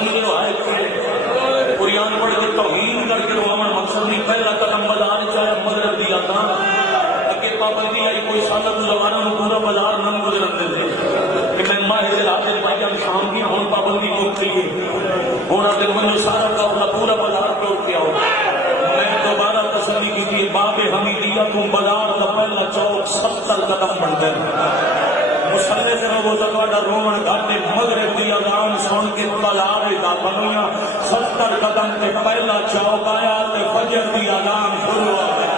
سمجھ لو ہے قرآن پڑھ کے توہین کر کے روامن مقصد نہیں پہلا قدم بازار چاہے مغرب دی آتا اگے پابندی آئی کوئی سالہ زمانہ میں پورا بازار نہ گزرن دے دے کہ میں ماہ دلاتے بھائی ہم شام کی ہوں پابندی مک لیے ہونا دل میں سارا قافلہ پورا بازار توڑ کے آؤ میں دوبارہ تسلی کی تھی باب حمیدیہ تم بازار کا پہلا چوک 70 قدم بڑھ گئے مسلے سے وہ تکواڈا رومن گھاٹے مغرب دی اذان سن کے تالاب دا بنیا 70 قدم تے پہلا چوک آیا تے فجر دی اذان شروع ہو گئی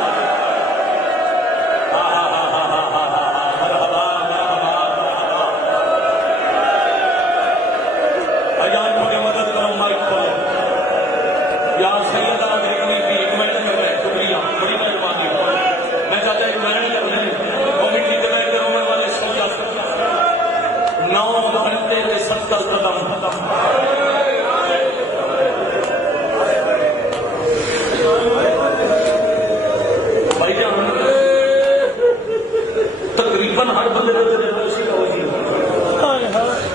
تقریباً ہر بندے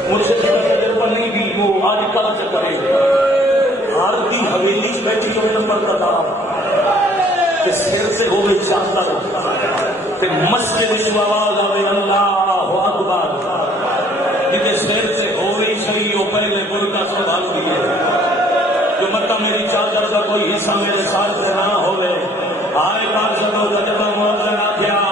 مجھ سے نہیں بھی وہ آج کل سے کرے ہر دی حویلی بیٹھی ہوئے نمبر کا دار کہ سر سے ہوئے چاہتا کہ مسجد میں آواز آوے اللہ اکبر جنہیں سر سے ہوئے صحیح ہو پہلے برکا سنبھال دیے جو مطلب میری چادر کا کوئی حصہ میرے ساتھ سے نہ ہوئے آئے کار سے تو جدہ موزن آگیا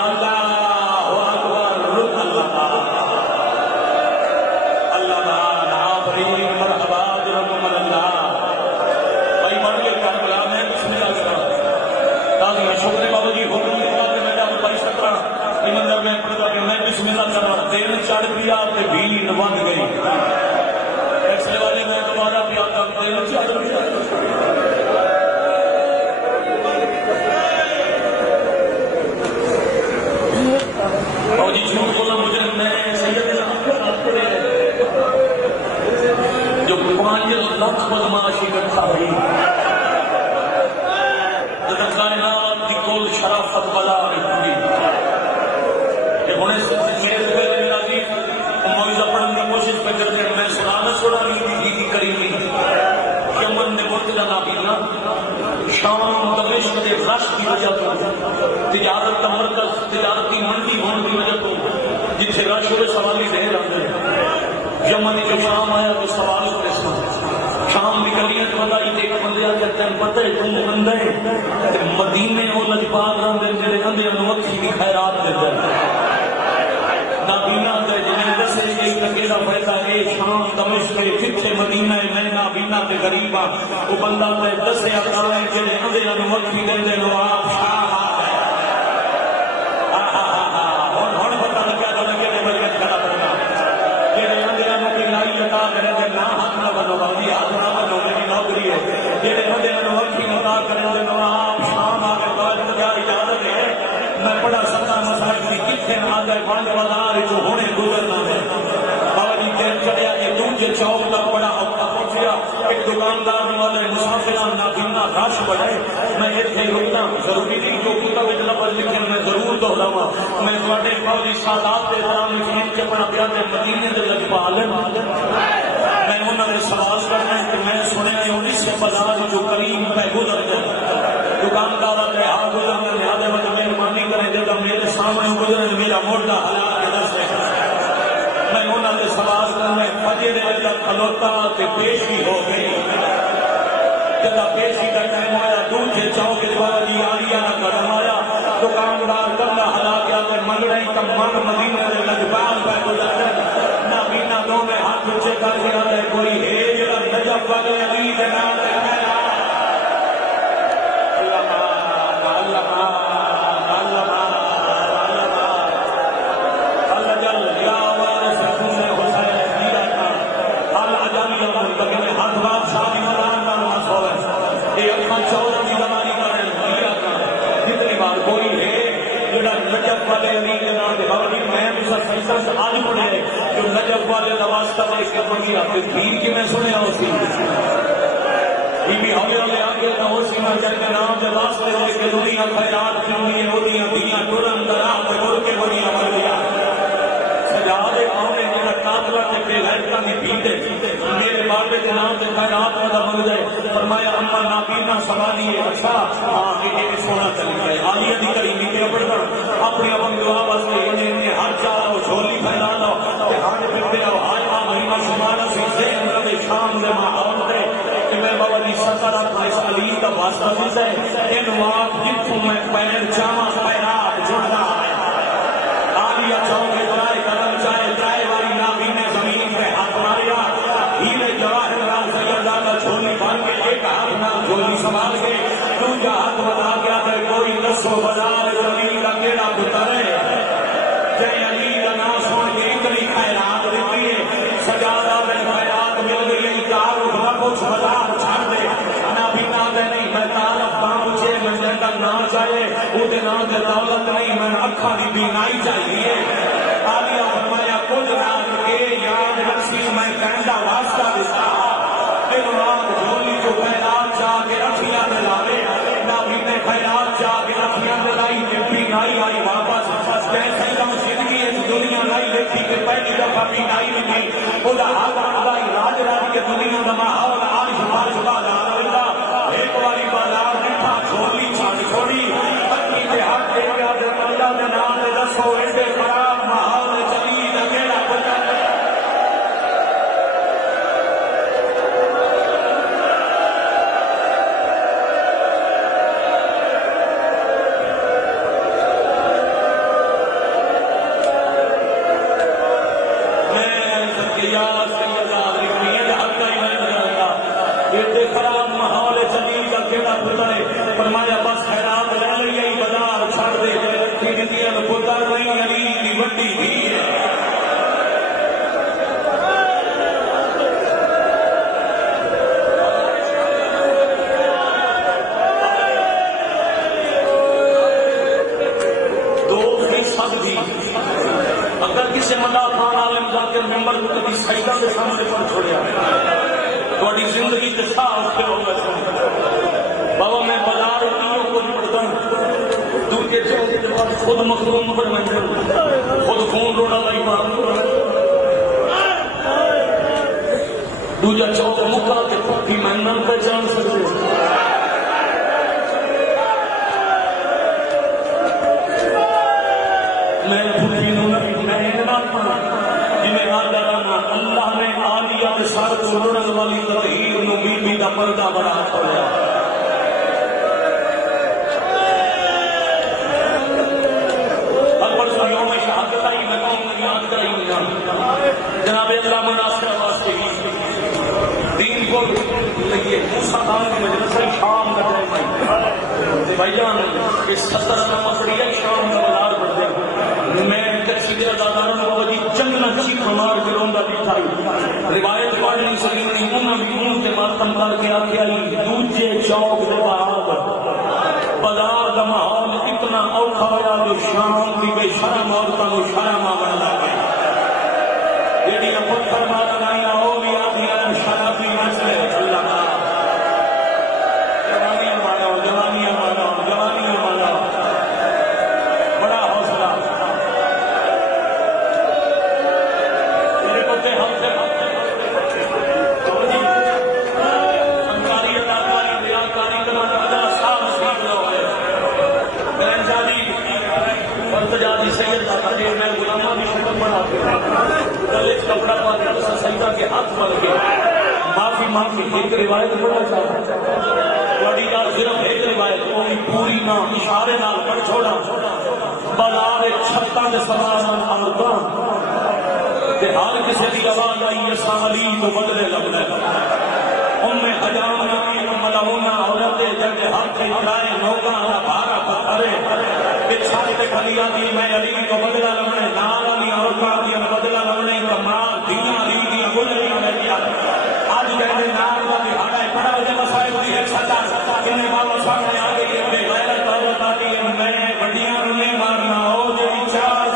چڑھ دیا بجلی بند گئی ایسے والے میں دوبارہ بھی آتا تیل چڑھ دیا اور جی جھوٹ بولا مجھے میں سید جو 5 لاکھ بدماشی کرتا ہوئی جب کائنات کی کل شرافت بلا رہی کہ ہونے سے کوشش پہ کر دیں میں سنانا چھوڑا نہیں تھی کریمی یمن نے مرتدہ نابینا شام دمشق کے رش کی وجہ تو تجارت کا مرکز تجارتی منڈی ہونے کی وجہ تو جتنے رش ہوئے سوالی رہ جاتے ہیں یمن جو شام آیا تو سوال پریسا شام نکلیاں تو بتا یہ ایک بندے آ جاتے ہیں پتہ ہے تم بندے مدینے ہو لجپال رہا دے میرے اندے انوکھی بھی خیرات دے دے نابینا دے جنہیں دسے ایک اکیلا پڑتا ہے شام دمشق کے کتھے مدینہ میں نابینا دے غریبا وہ بندہ دے دسے اکاوے جنہیں اندے انوکھی دے دے لو آپ شام آئے ہون پتہ لگیا تو لگے دے بجگت کھڑا پڑنا جنہیں اندے انوکھی لائی لٹا کرے دے نا حق نہ بنو باقی حق نہ بنو میری نوکری ہے جنہیں اندے انوکھی لٹا کرے دے لو آپ شام آئے تو اتجار اجازت ہے میں پڑھا سکتا مسائل کی کتھے نہ آجائے پانچ بازار جو ہونے گزرنا ہے بابا جی کہہ چڑیا کہ دوجے چوک تک بڑا ہفتہ پہنچیا ایک دکاندار والے مسافران نابینا رش بڑھے میں اتنے رکنا ضروری نہیں جو کتاب لفظ لکھے میں ضرور دہراواں میں تواڈے فوجی سادات کے درام لکھین کے اپنا پیارے مدینے دے لجپال میں انہوں نے سوال کرنا ہے کہ میں سنے انیس سے بازار جو کریم پہ گزر جائے دکاندار کے ہاتھ گزرنے لہٰذا میں مہربانی کریں جب میرے سامنے گزرے میرا موٹا حالات کے در سے میں انہوں نے سوال کرنا فجر اللہ کھلوتا تے پیشی ہو گئی جب پیشی کا ٹائم آیا دوجے چوک جی آریا نہ قدم آیا دکاندار کرنا حالا کیا کہ منگڑے کا من مدینہ دے لجپال پہ گزر نابینا دو میں ہاتھ اونچے کر کے آتے کوئی ہے جب نجف والے علی کے نام ہے جو نجف والے نواستا میں اس کے پڑھی آپ کے دین کی میں سنے ہوسی بی بی ہوئے والے آگے نہ ہوسی میں جل کے نام جب واسطے ہوئے کہ دنیا خیرات کی ہوئی ہودیاں دنیا ٹورن درام میں گھر کے بنیا مریا سجادے آنے جنہ کاتلہ کے بے غیرتا میں بیتے میرے بابے کے نام سے خیرات والا بن جائے فرمایا اما نابینا سواری ہے اچھا ہاں یہ سونا چل گیا عالیہ دی کری میٹے پڑھنا اپنی اپن دعا واسطے انہیں ہر چاہو جھولی پھیلا دو کہ ہاں پھرتے ہو آج آ مہینہ شمالہ سے ذہن رہے شام دے ماحول دے کہ میں بابا جی سترہ اس علی کا واسطہ دیتا ہے ان واق جتوں میں پیر جامع خیرات جڑنا ہے عالیہ چاہوں کے درائے کرم چاہے درائے والی نابی نے زمین پہ ہاتھ ماریا ہیرے جواہر رام سیدہ کا جھولی بھر کے ایک ہاتھ نام جھولی سنبھال کے دوسرا ہاتھ بتا گیا کہ کوئی نسو بازار زمین کا کیڑا پتر ہے جے علی کا نام سن کے اتنی خیرات دیتی ہے سجادہ میں خیرات مل گئی ہے تعارف نہ کچھ بازار چھڑ دے نبی نام نہیں میں تعارف نہ مجھے میں کا نام چاہے وہ نام سے دولت نہیں میں اکھا دی بینائی چاہیے عالیہ فرمایا کچھ رات کے یاد رکھی میں کہندا واسطہ دیتا پھر رات جھولی کو خیرات جا کے رکھیاں دلاوے نبی نے خیرات جا کے رکھیاں دلائی بینائی آئی واپس جیسے ہم زندگی اس دنیا نہیں دیکھی کہ پہلی دفعہ بینائی نہیں خدا حال آئی راج راج کے دنیا کا ماحول آج بارش بازار ہوگا ایک باری بازار دیکھا چھوڑی چھاڑ چھوڑی پتنی کے حق دے گیا دے اللہ دے نام دے دسو ایسے خراب ماحول چلی اکیلا پتہ فرمایا بس خیرات لے لئی بازار چھڑ دے کہ پتر نہیں علی کی وڈی ہی ہے دو فیصد دی اگر کسی ملا خان عالم ذاکر ممبر کو کبھی سجدہ کے سامنے پر چھوڑیا تھوڑی زندگی کے ساتھ اٹھے ہو گئے بابا میں بازار اتنیوں کو نہیں پڑھتا ہوں دور کے چوک کے بعد خود مخدوم پر بنتے ہوں خود خون روڑا لائی بات دوجہ چوک مکہ کے پھٹی میں نہ پہچان سکتے میں پھٹی میں اتنا پڑھا جنہیں آدھا رہنا اللہ نے عالیہ کے ساتھ روڑن والی تطہیر نو بی بی دا پردہ بڑا کھولیا جناب اللہ مناصر واسطے دین کو لگیے موسیٰ خان کی مجلس شام کا ٹائم بھائی جان اس 70 نمبر پڑی ہے شام کا بازار پڑھتے میں کسی دیر داداروں کو وجی چند چیخ مار کے روندہ دکھائی روایت پڑھ نہیں سکی نہیں انہوں بھی انہوں کے ماتم کر کے آکے آئی دوجے چوک دے بعد بازار کا ماحول اتنا اوکھا ہوا جو شام کی بے شرم عورتوں کو شرم آمن لگے جیڑی پتھر مار گائی ہو بھی آدھی شرابی مسئلے اللہ کا جوانیاں مانو جوانیاں مانو جوانیاں مانو بڑا حوصلہ میرے پتے ہم سے انکاری اداکاری بیانکاری کرنا ادھر صاحب سیکھ لو گرنجادی ارتجادی سید کا قدیر میں غلامہ بھی شکر بنا کے گلے کپڑا پا کے سجدہ کے ہاتھ بن کے معافی مانگی ایک روایت پڑھا چاہتا بڑی گل صرف ایک روایت کوئی پوری نہ اشارے نال پڑھ چھوڑا بازار چھتاں دے سوار عورتاں تے ہر کسی دی آواز آئی اسا علی تو بدلے لگنا ام حجام نبی ملعونہ عورت جب ہاتھ اٹھائے نوکا بھارا پتھرے کہ چھاتے کھلیا دی میں علی کو بدلہ لگنے نال علی عورتاں دی بدلہ لگنے کمال دنیا علی کی گلری میں دیا آج کہتے نال کا دہاڑا ہے بڑا وجہ مسائل دی ہے چھتا انہیں بابا سامنے آگے یہ بے غیرت عورت آتی ہے میں بڑیاں انہیں مارنا ہو جو چار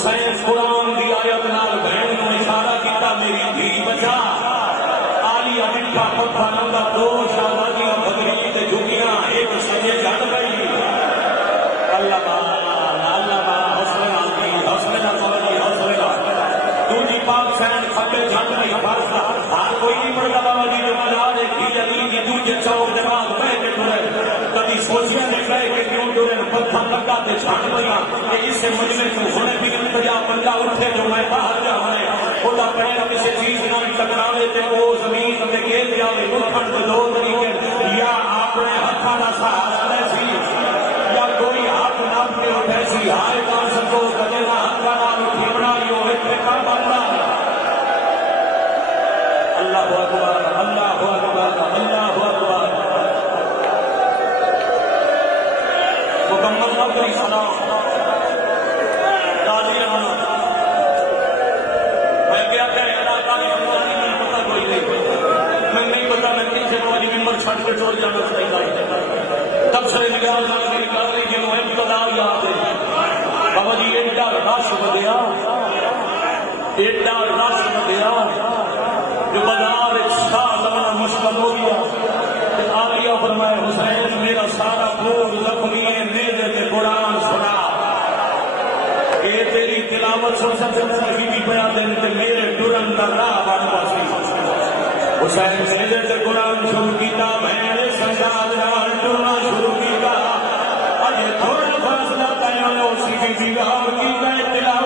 حسین قرآن دی آیت نال بہن نو اشارہ کیتا میری دھی بچا آلی امنٹا پتھا نندا دو شہزادیاں بدری تے جھکیاں ایک سجے جھڑ گئی اللہ با حسنا دوجی پاک سین کھبے جھڑ گئی فرض ہر کوئی نہیں پڑھتا بابا جی جو ملا دے کی علی دی دوجے چوک دماغ پہ کے ٹرے کبھی سوچیا نہیں پڑے کہ کیوں ٹرے پتھر لگا تے چھڑ گیا کہ اس سے مجمع کیوں ہونے بھی بجا بندہ اٹھے جو میں باہر جاوے خدا پڑے نہ کسی چیز نہ ٹکراوے تے وہ زمین تے گر جاوے اٹھن دے دو طریقے یا اپنے ہتھاں دا سہارا لے سی یا کوئی ہاتھ ناپ کے اٹھے سی ہائے کان سکو کدے نہ ہتھاں نال اٹھی بنائیو ایتھے کام بندا اللہ اکبر اللہ اکبر اللہ اکبر مکمل نوکری سلام قاضی رحمت میں کیا کہے اللہ تعالی ہماری نہیں پتہ کوئی نہیں میں نہیں پتا میں کسی کو آج ممبر چھڑ کے چھوڑ جانا چاہیے تب سے نگاہ جانا میری کاری کے وہ ابتدا یاد ہے بابا جی ایڈا رش بدیا ایڈا رش بدیا جو بازار ایک شاہ لگنا مشکل ہو گیا آگیا فرمائے حسین میرا سارا خون زخمی ہے میرے تے قرآن سنا اے تیری تلاوت سن شہیدی بیان دین تے میرے ڈرن دا راہ بن پاسی حسین میرے تے قرآن شروع کیتا میں سجاد نال ٹرنا شروع کیتا اج تھوڑا فاصلہ طے ہویا اسی دی گام کی میں تلاوت